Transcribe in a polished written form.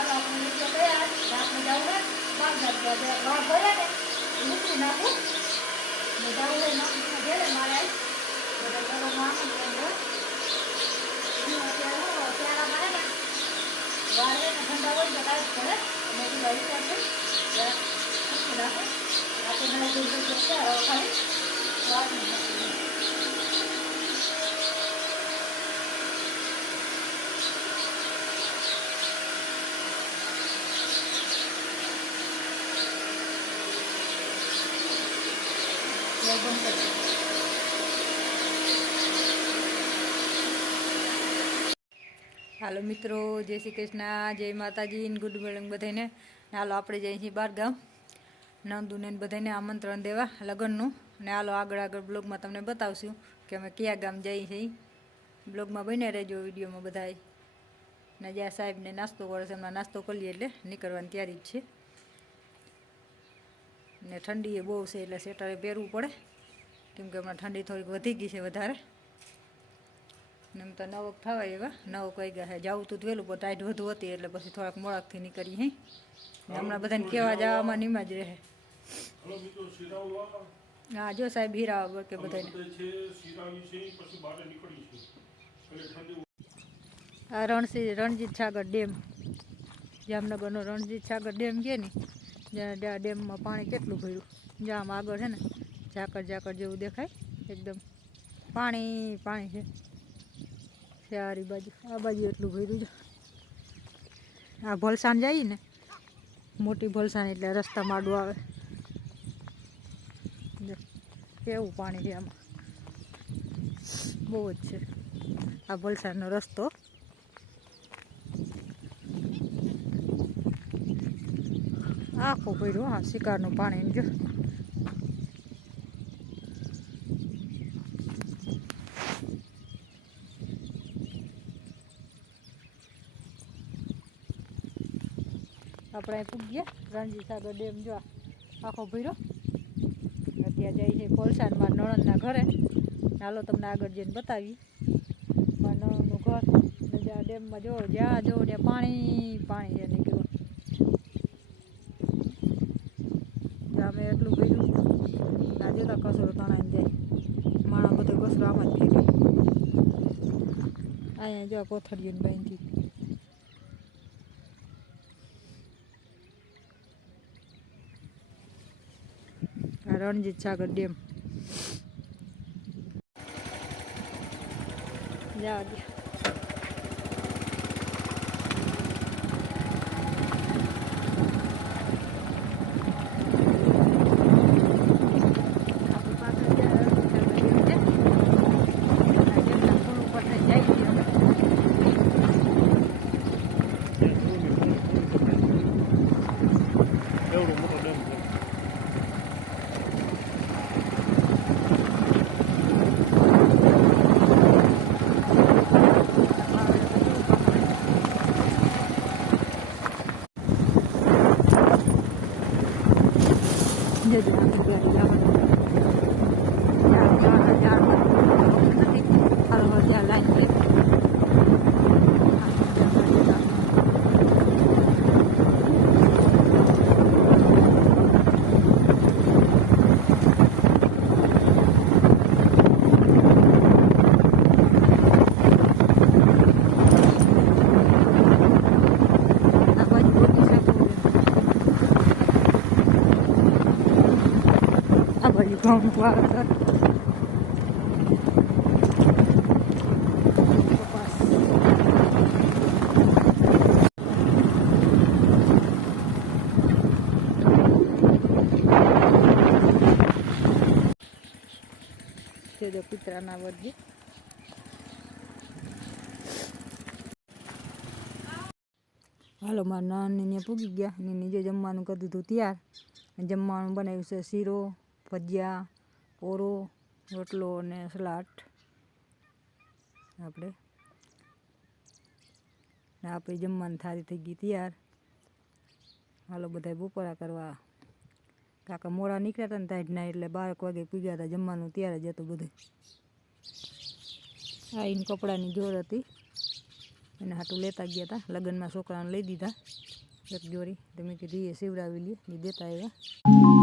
હાલો આપણે નીચે ગયા આપણે જવું ને બાર વાળ ભરે ને મૂકી નાખું ને જવું હોય નાખીને ઘેરે મારે બધા ઘરોમાં અત્યારે પ્યારા મારે ને વાળે ને ઠંડા હોય તો કાંઈ પડે અને એ ભાઈ મૂકી નાખે આપણે મને દૂધ ખાલી વાળ હાલો મિત્રો, જય શ્રી કૃષ્ણ, જય માતાજી, ગુડ મોર્નિંગ બધાને. હાલો આપણે જઈએ છીએ બારગામ નંદુને બધાને આમંત્રણ દેવા લગ્નનું. ને હાલો આગળ બ્લોગમાં તમને બતાવશું કે અમે કયા ગામ જઈએ છીએ. બ્લોગમાં બન્યા રહેજો વિડીયોમાં બધાય. ને જ્યાં સાહેબને નાસ્તો કરે છે હમણાં નાસ્તો કરીએ એટલે નીકળવાની તૈયારી જ છે. ને ઠંડી એ બહુ છે એટલે સ્વેટરે પહેરવું પડે કેમ કે હમણાં ઠંડી થોડીક વધી ગઈ છે વધારે. ને એમ તો 9 થવા એવા 9 વાગ્યા છે. જવું તો વહેલું પણ ટાઈટ વધુ હતી એટલે પછી થોડાક મોડાકથી નીકળીએ હે. ને હમણાં બધાને કહેવા જવામાં નિમા જ રહે. હા જો સાહેબ હીરા કે બધાને આ રણજીત સાગર ડેમ, જામનગરનો રણજીત સાગર ડેમ છે ને, જ્યાં ડેમમાં પાણી કેટલું ભર્યું. જ્યાં આમ આગળ છે ને ઝાકળ જેવું દેખાય, એકદમ પાણી છે. ચારી બાજુ આ બાજુ એટલું ભર્યું છે. આ ભલસાણ જાય ને, મોટી ભલસાણ એટલે રસ્તા માડું આવે કેવું પાણી છે આમાં, બહુ જ છે. આ ભલસાણનો રસ્તો આખો ભર્યો. હા શિકારનું પાણી જો. આપણે પૂગ્યા રણજીત સાગર ડેમ જો આખો ભર્યો. અત્યારે જાય છે ભલસાણમાં નણંદના ઘરે. હાલો તમને આગળ જઈને બતાવી મારા નણંદનું ઘર. જ્યાં ડેમમાં જો જ્યાં ત્યાં પાણી છે નીકળ્યું. અમે એટલું ભર્યું ના જોતા કચરો તણાઈને જાય. માણસ બધો કચરો આમાં જ ફેંકે. અહીંયા જો કોથળીઓને બાંધી રણજીત સાગર ડેમ જવા દે. ઘઉં વાવેતર છે કૂતરાના વર્ગે. હાલો મારા નાની પૂગી ગયા. નીની જે જમવાનું કરી દીધું તૈયાર. જમવાનું બનાવ્યું છે શીરો, ભજીયા, ઓરો, રોટલો અને સલાડ. આપણે જમવાની થાળી થઈ ગઈ તૈયાર. હાલો બધા બપોરા કરવા. કાકા મોડા નીકળ્યા હતા ને તાઈડના એટલે 12 વાગે પૂગ્યા હતા. જમવાનું તૈયાર જ હતું બધું. આ એને કપડાની જોર હતી. એને હાટું લેતા ગયા હતા લગ્નમાં છોકરાને લઈ દીધા એક જોડી તો મેં કીધું એ સીવડાવી લઈએ એ દેતા આવ્યા